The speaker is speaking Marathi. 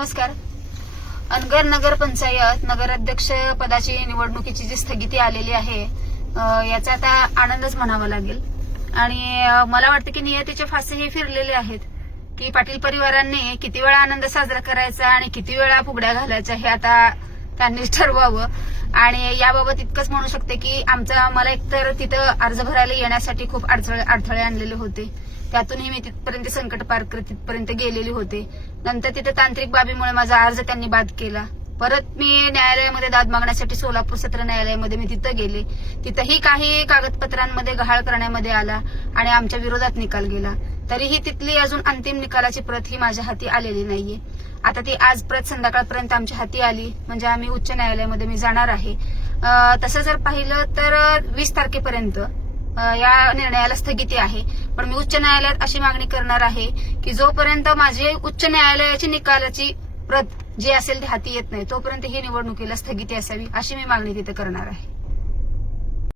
नमस्कार. अनगर नगर पंचायत नगराध्यक्ष पदाची निवडणुकीची जी स्थगिती आलेली आहे याचा आता आनंदच म्हणावा लागेल. आणि मला वाटतं की नियतीचे फासे हे फिरलेले आहेत की पाटील परिवारांनी किती वेळा आनंद साजरा करायचा आणि किती वेळा फुगड्या घालायच्या हे आता त्यांनीच ठरवावं. आणि याबाबत इतकंच म्हणू शकते की मला एकतर तिथं अर्ज भरायला येण्यासाठी खूप अडथळे आणलेले होते. त्यातूनही मी तिथपर्यंत संकट पार करत तिथपर्यंत गेलेली होते. नंतर तिथे तांत्रिक बाबीमुळे माझा अर्ज त्यांनी बाद केला. परत मी न्यायालयामध्ये दाद मागण्यासाठी सोलापूर सत्र न्यायालयामध्ये मी तिथं गेले. तिथंही काही कागदपत्रांमध्ये गहाळ करण्यामध्ये आला आणि आमच्या विरोधात निकाल गेला. तरीही तिथली अजून अंतिम निकालाची प्रत ही माझ्या हाती आलेली नाहीये. आता ती आज प्रत संध्याकाळपर्यंत आमच्या हाती आली म्हणजे आम्ही उच्च न्यायालयामध्ये मी जाणार आहे. तसं जर पाहिलं तर 20 तारखेपर्यंत या निर्णयाला स्थगिती आहे. पण मी उच्च न्यायालयात अशी मागणी करणार आहे की जोपर्यंत माझी उच्च न्यायालयाची निकालाची प्रत जी असेल ती हाती येत नाही तोपर्यंत ही निवडणुकीला स्थगिती असावी अशी मी मागणी तिथे करणार आहे.